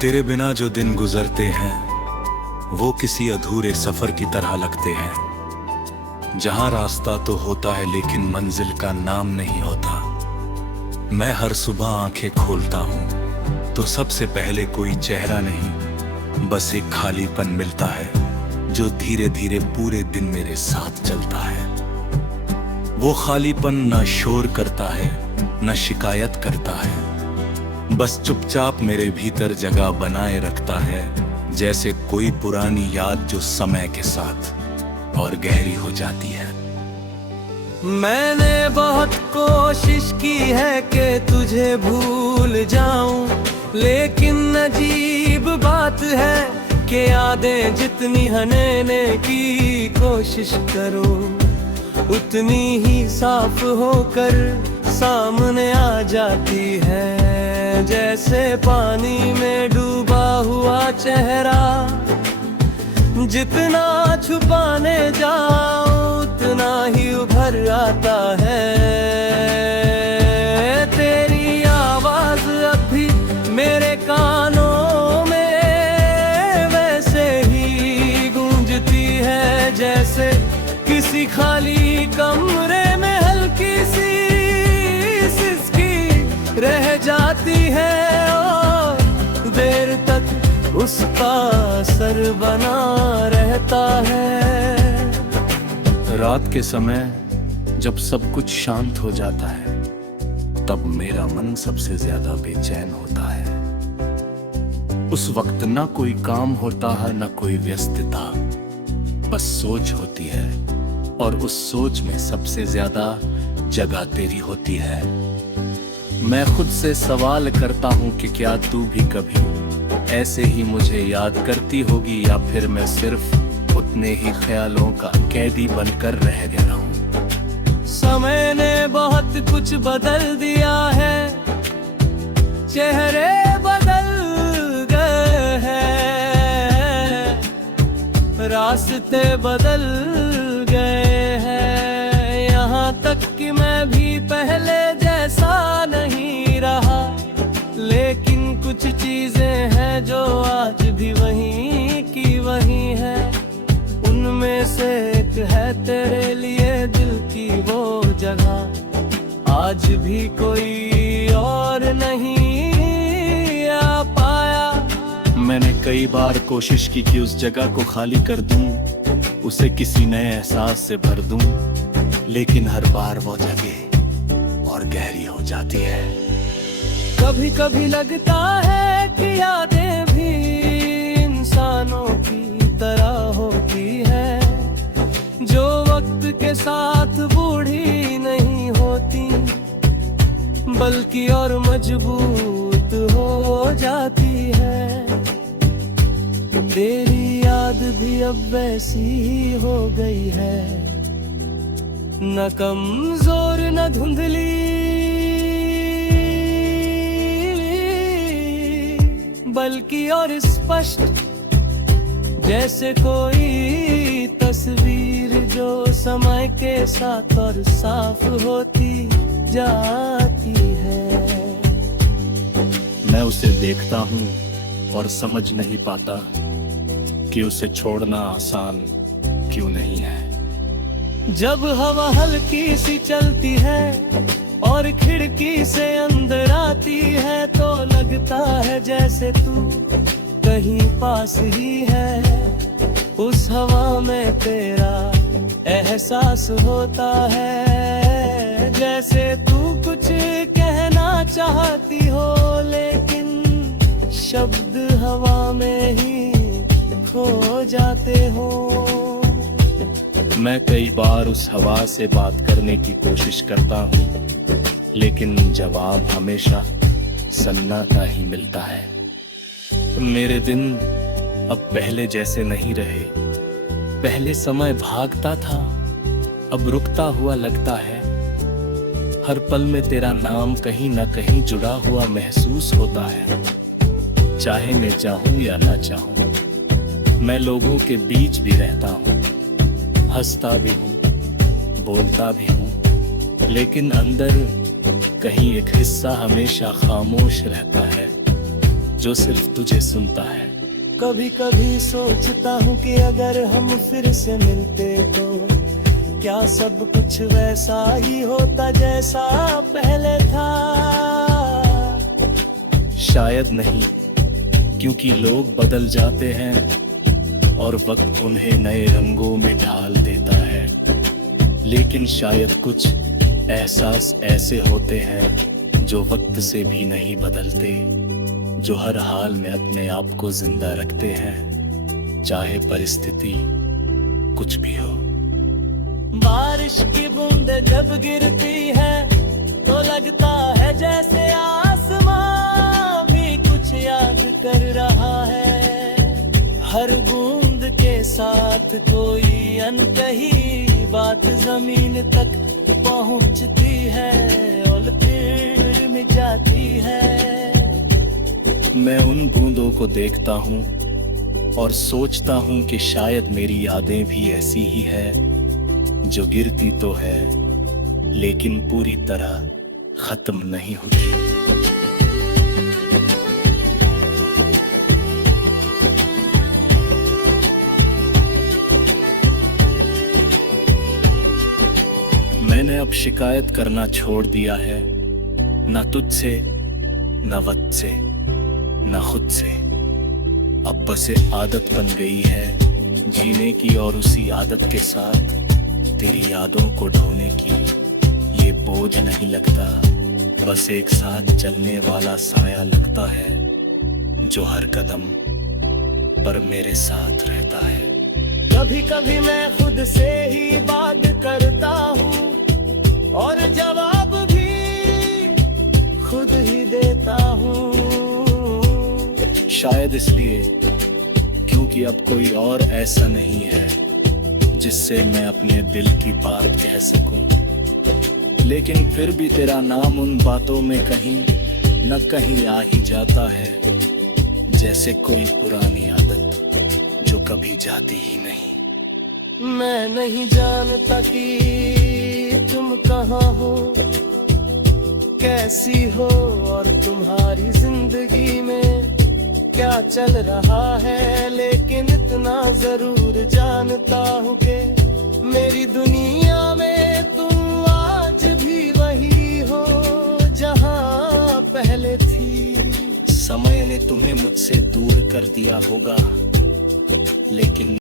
तेरे बिना जो दिन गुजरते हैं वो किसी अधूरे सफर की तरह लगते हैं, जहां रास्ता तो होता है लेकिन मंजिल का नाम नहीं होता। मैं हर सुबह आंखें खोलता हूं तो सबसे पहले कोई चेहरा नहीं, बस एक खालीपन मिलता है जो धीरे धीरे पूरे दिन मेरे साथ चलता है। वो खालीपन न शोर करता है न शिकायत करता है, बस चुपचाप मेरे भीतर जगह बनाए रखता है, जैसे कोई पुरानी याद जो समय के साथ और गहरी हो जाती है। मैंने बहुत कोशिश की है कि तुझे भूल जाऊं, लेकिन अजीब बात है कि यादें जितनी हनेने की कोशिश करूं, उतनी ही साफ होकर सामने आ जाती है। जैसे पानी में डूबा हुआ चेहरा, जितना छुपाने जाओ उतना ही उभर आता है। तेरी आवाज अब भी मेरे कानों में वैसे ही गूंजती है, जैसे किसी खाली कमरे में हल्की सी सिसकी रह जाती है और देर तक उसका असर बना रहता है। रात के समय जब सब कुछ शांत हो जाता है, तब मेरा मन सबसे ज्यादा बेचैन होता है। उस वक्त ना कोई काम होता है ना कोई व्यस्तता, बस सोच होती है, और उस सोच में सबसे ज्यादा जगह तेरी होती है। मैं खुद से सवाल करता हूँ कि क्या तू भी कभी ऐसे ही मुझे याद करती होगी, या फिर मैं सिर्फ उतने ही ख्यालों का कैदी बनकर रह गया हूँ। समय ने बहुत कुछ बदल दिया है, चेहरे बदल गए हैं, रास्ते बदल गए हैं, यहाँ तक कि मैं भी पहले जैसा नहीं रहा। लेकिन कुछ चीजें हैं जो आज भी वहीं की वहीं है, उनमें से एक है तेरे लिए दिल की वो जगह। आज भी कोई और नहीं आ पाया। मैंने कई बार कोशिश की कि उस जगह को खाली कर दूं, उसे किसी नए एहसास से भर दूं, लेकिन हर बार वो जगह और गहरी हो जाती है। कभी कभी लगता है कि यादें भी इंसानों की तरह होती है, जो वक्त के साथ बूढ़ी नहीं होती, बल्कि और मजबूत हो जाती है। तेरी याद भी अब वैसी ही हो गई है, न कमजोर न धुंधली, बल्कि और स्पष्ट, जैसे कोई तस्वीर जो समय के साथ और साफ होती जाती है। मैं उसे देखता हूँ और समझ नहीं पाता कि उसे छोड़ना आसान क्यों नहीं है। जब हवा हल्की सी चलती है और खिड़की से अंदर आती है, तो लगता है जैसे तू कहीं पास ही है। उस हवा में तेरा एहसास होता है, जैसे तू कुछ कहना चाहती हो, लेकिन शब्द हवा में ही खो जाते हो। मैं कई बार उस हवा से बात करने की कोशिश करता हूँ, लेकिन जवाब हमेशा सन्नाटा ही मिलता है। मेरे दिन अब पहले जैसे नहीं रहे। पहले समय भागता था, अब रुकता हुआ लगता है। हर पल में तेरा नाम कहीं ना कहीं जुड़ा हुआ महसूस होता है। चाहे मैं चाहूं या ना चाहूं, मैं लोगों के बीच भी रहता हूँ, हंसता भी हूँ, बोलता भी हूँ, लेकिन अंदर कहीं एक हिस्सा हमेशा खामोश रहता है। जो सिर्फ तुझे सुनता है। कभी कभी सोचता हूँ कि अगर हम फिर से मिलते तो क्या सब कुछ वैसा ही होता जैसा पहले था। शायद नहीं, क्योंकि लोग बदल जाते हैं और वक्त उन्हें नए रंगों में ढाल देता है। लेकिन शायद कुछ एहसास ऐसे होते हैं जो वक्त से भी नहीं बदलते, जो हर हाल में अपने आप को जिंदा रखते हैं, चाहे परिस्थिति कुछ भी हो। बारिश की बूंदें जब गिरती है तो लगता है जैसे आसमां भी कुछ याद कर रहा है। हर बूंद के साथ कोई अनकही बात जमीन तक पहुंचती है और फिर मिट जाती है। मैं उन बूंदों को देखता हूँ और सोचता हूँ कि शायद मेरी यादें भी ऐसी ही है, जो गिरती तो है लेकिन पूरी तरह खत्म नहीं होती। मैंने अब शिकायत करना छोड़ दिया है, ना तुझसे, ना वक्त से, ना खुद से। अब बस एक आदत बन गई है जीने की, और उसी आदत के साथ तेरी यादों को ढोने की। ये बोझ नहीं लगता, बस एक साथ चलने वाला साया लगता है, जो हर कदम पर मेरे साथ रहता है। कभी कभी मैं खुद से ही बात करता हूँ और जवाब भी खुद ही देता हूँ। शायद इसलिए क्योंकि अब कोई और ऐसा नहीं है जिससे मैं अपने दिल की बात कह सकूं। लेकिन फिर भी तेरा नाम उन बातों में कहीं न कहीं आ ही जाता है, जैसे कोई पुरानी आदत जो कभी जाती ही नहीं। मैं नहीं जानता कि तुम कहाँ हो, कैसी हो, और तुम्हारी जिंदगी में क्या चल रहा है। लेकिन इतना जरूर जानता हूँ कि मेरी दुनिया में तुम आज भी वही हो जहाँ पहले थी। समय ने तुम्हें मुझसे दूर कर दिया होगा, लेकिन